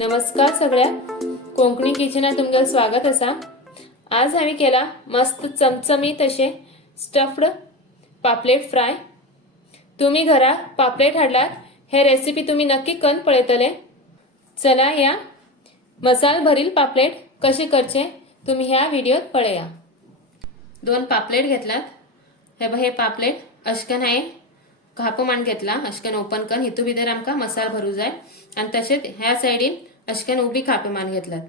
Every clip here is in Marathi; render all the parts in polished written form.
नमस्कार सगळ्या कोंकणी किचनात तुमचं स्वागत असा। आज आम्ही केला मस्त चमचमीत असे स्टफ्ड पापलेट फ्राय। तुम्ही घरात पापलेट हाडलात हे रेसिपी तुम्ही नक्की करून पळयतले। चला या मसाल भरील पापलेट कसे करचे तुम्ही ह्या व्हिडिओत पळया। 2 पापलेट घेतलात। हे पापलेट अशकन आहे कापून घेतला अशकन ओपन करून हितू भितर आमका मसाला भरू जाय आणि तसेच ह्या साइडीन अशकन उबी कापून घेतलात।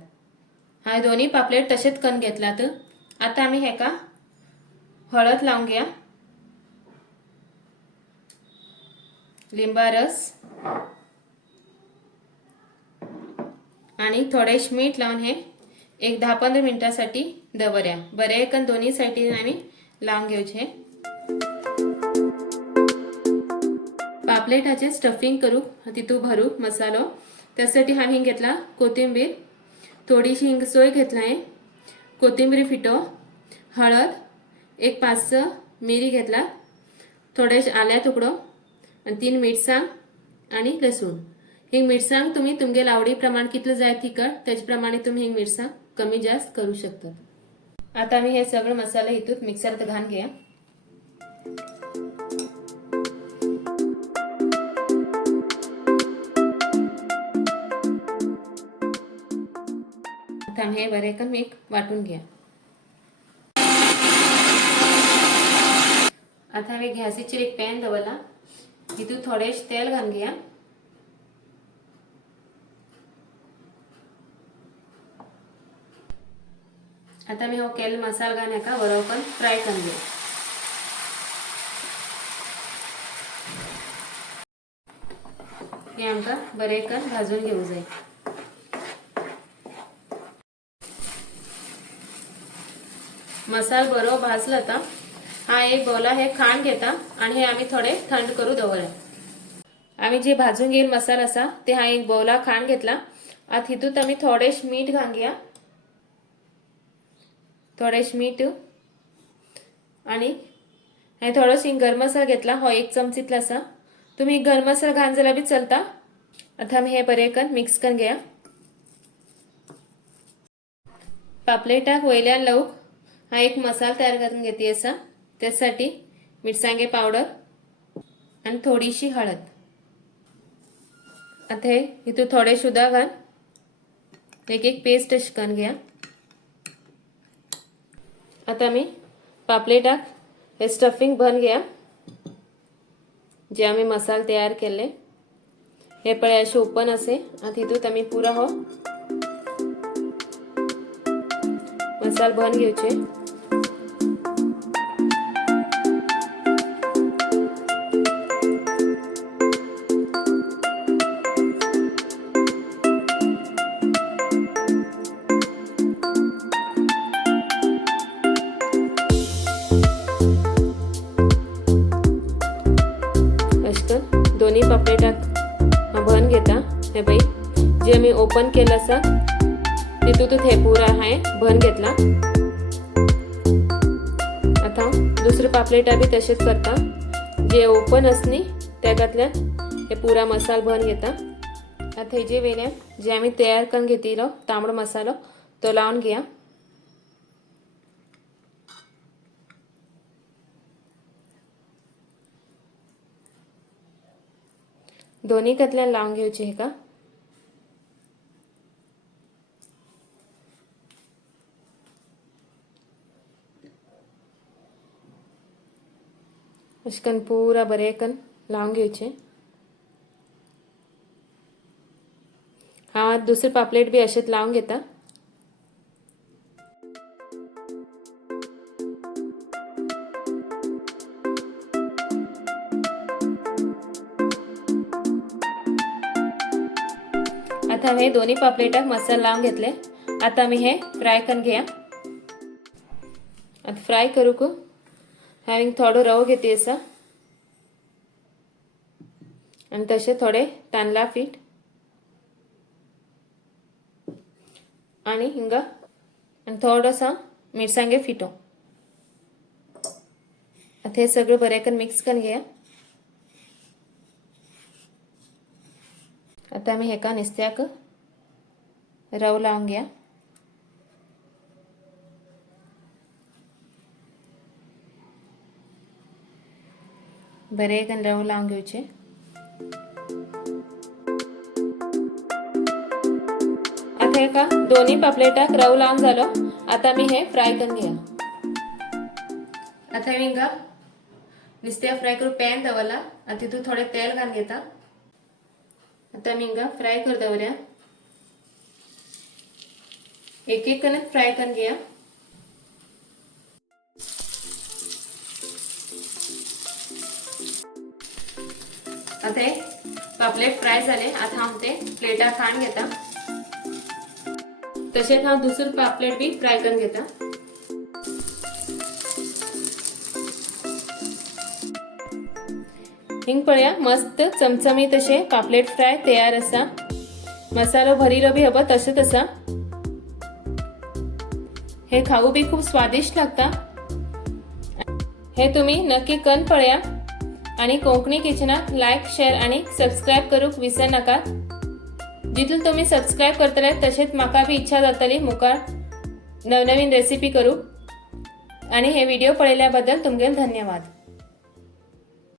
हा दोन्ही पापलेट तसेच करून घेतलात। आता आम्ही हेका हळद लावून घ्या, लिंबा रस आणि थोडेश मीठ लावून हे एक 10-15 मिनिटांसाठी दवऱ्या। बरे कन दोन्ही साइडीन आम्ही लावून घेऊचे। पापलेटाचे स्टफिंग करू तितू भरू मसालो त्यासाठी हा हिंग घेतला, कोथिंबीर थोडीशी हिंग सोय घेतला आहे, कोथिंबीर फिटो, हळद एक 5-6 मिरी घेतला, थोडेश आल्या तुकडो आणि 3 मिरसांग आणि लसूण। ही मिरसांग तुम्ही तुमगे आवडी प्रमाण कितलं जाय तिखट त्याचप्रमाणे तुम्ही ही मिरसांग कमी जास्त करू शकता। आता आम्ही हे सगळं मसाला इथून मिक्सरत घालून घ्या। आता हे बरे का मी वाटून घ्या। आता मी गॅसचेर एक पॅन दवरला, तितून थोडेश तेल घालून घ्या। आता मी हो केल मसाला घालून का बरोबर फ्राय करून घ्या। हे आमका बरे कर भाजून घेऊ जाय। मसाला बरो भाजला आता हा एक बोला हे खांड घेता आणि हे आम्ही थोडे थंड करू दवरया। आम्ही जे भाजून घेईल मसाला असा ते हा एक बोला खांड घेतला। आता हितूत आम्ही थोडेश मीठ घालून घ्या, थोडेश मीठ आणि हे थोडस गरम मसाला घेतला हो 1 चमचीतला असा। तुम्ही गरम मसाला घालून जला बी चलता। आता आम्ही हे बरे कर मिक्स करून घ्या। पापलेटाक वयल्यान लावूक हा एक मसाला तयार करून घेते असा। त्यासाठी मिरसांगे पावडर आणि थोडीशी हळद। आता हे इथं थोडे सुद्धा घाल एक पेस्ट करून घ्या। आता मी पापलेटाक हे स्टफिंग भरून घ्या जे आम्ही मसाला तयार केले हे पळे असे ओपन असे। आता इथून आम्ही पुरा हो मसाला भरून घ्यायचे। दोन्ही पापलेटाक भरून घेता हे बाई जे मी ओपन केलं असा तिथून हे पुरा आहे भरून घेतला। आता दुसरे पापलेटा बी तसेच करता जे ओपन असनी त्यातल्या हे पुरा मसाला भरून घेता। आता हे जे वेल्या जे आम्ही तयार करून घेतलो तांबडा मसाला तो लावून घ्या। दोन्ही कतल्या लावून घ्यायचे हे का। अशकन पूरा बरे कन लावून घ्यायचे। हा दुसरे पापलेट बी असेच लावून घेता। आता हे दोन्ही पापलेटाक मसाला लावून घेतले। आता मी हे फ्राय करून घ्या। आता फ्राय करू को हांवें थोडो रवो घेते असा आणि तसे थोडे तांदळा पीठ आणि हिंगा आणि थोडासा मिरसांगे फिटो। आता हे सगळं बरे करून मिक्स करून घ्या। आता आम्ही हेका नुस्त्याक रव लावून घ्या. बरे रव लावून घेवचे. आता एका दोन्ही पापलेटाक रव लावून झालो. आता मी हे फ्राय करून घ्या. आता मी हिंगा नुस्त्या फ्राय करू पॅन दवरला आणि तितून थोडे तेल घालून घेता. आता मी हिंगा फ्राय कर दवरया. एक एक करून फ्राय करून घ्या. आता हे पापलेट फ्राय झाले. आता हांव ते प्लेटार खाण घेता. तशेंच हांव दुसरे पापलेट बी फ्राय करून घेता. हिंग पळया मस्त चमचमीत अशे पापलेट फ्राय तयार असा. मसालो भरिलो बी हबो तसंच असा. हे खाऊ बी खूप स्वादिष्ट लागता. हे तुम्ही नक्की करून पळया आणि कोंकणी किचनाक लाईक शेअर आणि सबस्क्राईब करूक विसर नाका. जितले तुम्ही सबस्क्राईब करतले तशेंच म्हाका बी इच्छा जातली मुखार नवनवीन रेसिपी करूक. आणि हे व्हिडिओ पळयल्या बद्दल तुमगेर धन्यवाद.